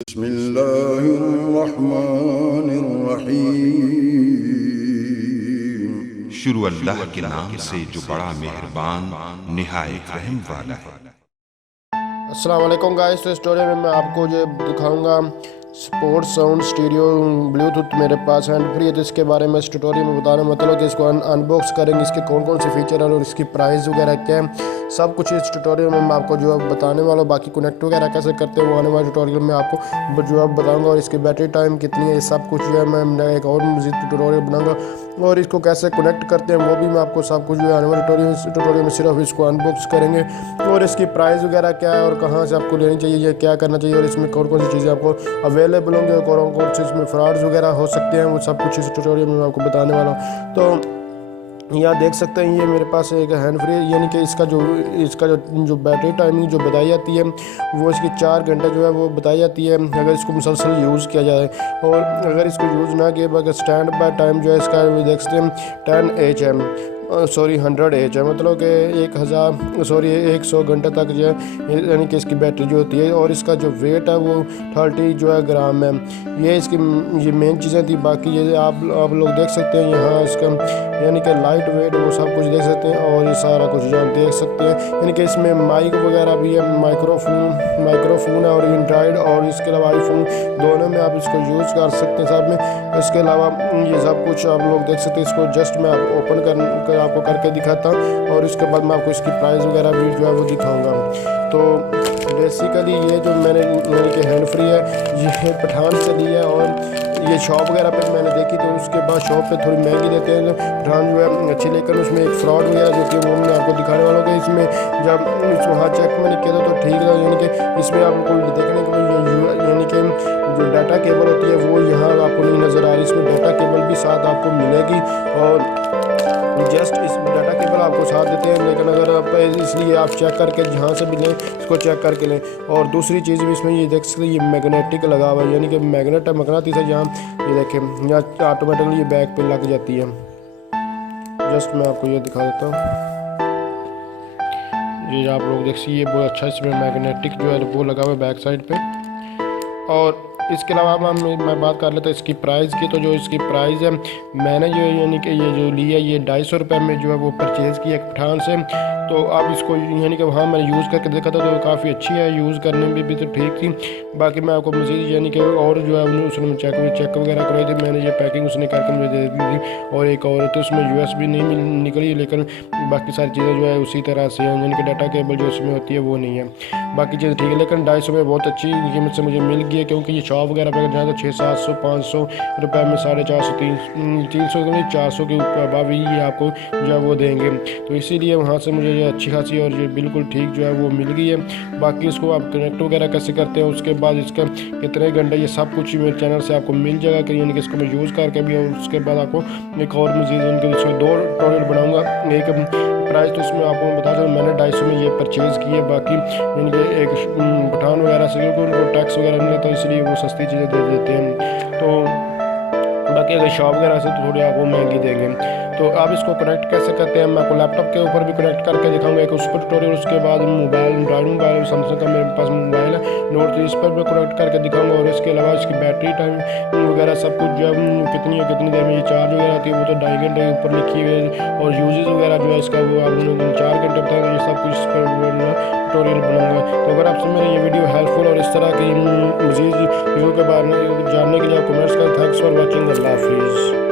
बिस्मिल्लाहिर्रहमानिर्रहीम। शुरू अल्लाह के नाम से जो बड़ा मेहरबान निहायत रहम वाला है। अस्सलाम वालेकुम गाइस। तो स्टोरी में मैं आपको जो दिखाऊंगा स्पोर्ट्स साउंड स्टीरियो ब्लूटूथ मेरे पास हैंड फ्री है। तो इसके बारे में इस ट्यूटोरियल में बता रहा हूँ, मतलब कि इसको अनबॉक्स करेंगे, इसके कौन कौन से फीचर है और इसकी प्राइस वगैरह क्या है, सब कुछ इस ट्यूटोरियल में मैं आपको जो है बताने वाला हूँ। बाकी कनेक्ट वगैरह कैसे करते हैं वो आने वाले ट्यूटोरियल में आपको जो है बताऊँगा, और इसकी बैटरी टाइम कितनी है, ये सब कुछ जो है मैं एक और मज़ीद ट्यूटोरियल बनाऊँगा। और इसको कैसे कनेक्ट करते हैं वो भी मैं आपको सब कुछ जो है आने वाले ट्यूटोरियल में सिर्फ इसको अनबॉक्स करेंगे, और इसकी प्राइस वगैरह क्या है और कहाँ से आपको लेनी चाहिए या क्या करना चाहिए, और इसमें कौन कौन सी चीज़ें आपको अवेलेबल होंगे और कौन कौन से इसमें फ्रॉड्स वगैरह हो सकते हैं, वो सब कुछ इस ट्यूटोरियल में मैं आपको बताने वाला हूँ। तो यहाँ देख सकते हैं ये मेरे पास एक हैंड फ्री, यानी कि इसका जो बैटरी टाइमिंग जो बताई जाती है वो इसकी 4 घंटे जो है वो बताई जाती है, अगर इसको मुसलसल यूज़ किया जाए। और अगर इसको यूज़ ना किए बगैर स्टैंड बाय टाइम जो है इसका देख सकते हैं 10 HM 100 HM है, मतलब कि 100 घंटे तक जो है यानी कि इसकी बैटरी जो होती है। और इसका जो वेट है वो 30 जो है ग्राम है। ये मेन चीज़ें थी। बाकी ये आप लोग देख सकते हैं यहाँ इसका यानी कि लाइट वेट वो सब कुछ देख सकते हैं, और ये सारा कुछ जो आप देख सकते हैं, यानी कि इसमें माइक वगैरह भी है, माइक्रोफोन है और एंड्रॉयड और इसके अलावा आईफोन दोनों में आप इसको यूज़ कर सकते हैं साथ में। इसके अलावा ये सब कुछ आप लोग देख सकते हैं। इसको जस्ट मैं ओपन कर आपको करके दिखाता हूँ, और इसके बाद मैं आपको इसकी प्राइस वगैरह भी जो है वो दिखाऊंगा। तो बेसिकली ये जो मैंने यानी कि हैंड फ्री है ये पठान से ली है, और ये शॉप वगैरह पे मैंने देखी तो उसके बाद शॉप पे थोड़ी महंगी देते हैं पठान जो है अच्छी, लेकिन उसमें एक फ्रॉड वगैरह जो कि वो मैं आपको दिखाने वाला हूँ कि इसमें जब वहाँ चेक मैंने किया था तो ठीक था, यानी कि इसमें आपको देखने को यानी कि जो डाटा केबल होती है वो यहाँ आपको नहीं नज़र आ रही, इसमें डाटा केबल भी साथ आपको मिलेगी, और जस्ट इस डाटा केबल आपको साथ देते हैं, लेकिन अगर आप इसलिए आप चेक करके जहाँ से भी लें इसको चेक करके लें। और दूसरी चीज़ भी इसमें ये देख सकते हैं, ये मैग्नेटिक लगा हुआ है, यानी कि मैग्नेट है, मकनातीस है, जहाँ ये देखें यहाँ ऑटोमेटिकली ये बैक पे लग जाती है। जस्ट मैं आपको ये दिखा देता हूँ, ये आप लोग देख सकते ये बहुत अच्छा इसमें मैग्नेटिक जो है वो लगा हुआ है बैक साइड पे। और इसके अलावा मैं बात कर लेता हूँ इसकी प्राइस की। तो जो इसकी प्राइस है मैंने जो यानी कि ये जो लिया ये 250 रुपये में जो है वो परचेज़ किया एक पठान से। तो अब इसको यानी कि वहाँ मैंने यूज़ करके देखा था तो काफ़ी अच्छी है, यूज़ करने में भी तो ठीक थी। बाकी मैं आपको मज़ीद यानी कि और जो है उसने चेक वगैरह करवाई थी, मैंने ये पैकिंग उसने करके मुझे दे दी थी, और एक और तो उसमें USB नहीं निकली, लेकिन बाकी सारी चीज़ें जो है उसी तरह से हैं, यानी कि डाटा केबल जो उसमें होती है वो नहीं है, बाकी चीज़ें ठीक है। लेकिन 250 में बहुत अच्छी कीमत से मुझे मिल गई है, क्योंकि ये शॉप वगैरह पर जहाँ 600-700 500 रुपये में 450 300 400 के ऊपर ही ये आपको जो है वो देंगे। तो इसीलिए वहाँ से मुझे ये अच्छी खासी और ये बिल्कुल ठीक जो है वो मिल गई है। बाकी इसको आप कनेक्ट वगैरह कैसे करते हैं, उसके बाद इसका कितने घंटे, ये सब कुछ मेरे चैनल से आपको मिल जाएगा कि यानी कि इसको मैं यूज़ करके भी, और उसके बाद आपको एक और मज़ीद उनके इसमें 2 ट्यूटोरियल बनाऊँगा। एक प्राइस तो इसमें आपको बता दूँ मैंने 250 में ये परचेज़ की है, बाकी यानी कि एक पठान वगैरह से क्योंकि उनको टैक्स वगैरह नहीं लगता इसलिए वो सस्ती चीज़ें दे देते हैं। तो बाकी अगर शॉप वगैरह से तो थोड़ी आपको महंगी देंगे। तो आप इसको कनेक्ट कैसे करते हैं मैं आपको लैपटॉप के ऊपर भी कनेक्ट करके दिखाऊंगा एक उसको ट्यूटोरियल। उसके बाद मोबाइल एंड्रॉइड मोबाइल सैमसंग का मेरे पास मोबाइल है नोट, तो इस पर भी कनेक्ट करके दिखाऊंगा। और इसके अलावा इसकी बैटरी टाइम वगैरह सब कुछ जो है कितनी देर में ये चार्ज वगैरह आती है वो तो 2.5 घंटे के ऊपर लिखी हुई है, और यूजेज वगैरह जो है इसका वो आप 4 घंटे बताएंगे, ये सब कुछ इस पर ट्यूटोरियल बनाऊंगा। तो अगर आपसे मेरी ये वीडियो हेल्पफुल और इस तरह की मज़ीद चीज़ों के बारे में जानने के लिए आप कमेंट्स करें। थैंक्स फॉर वॉचिंग, अल्लाह हाफिज़।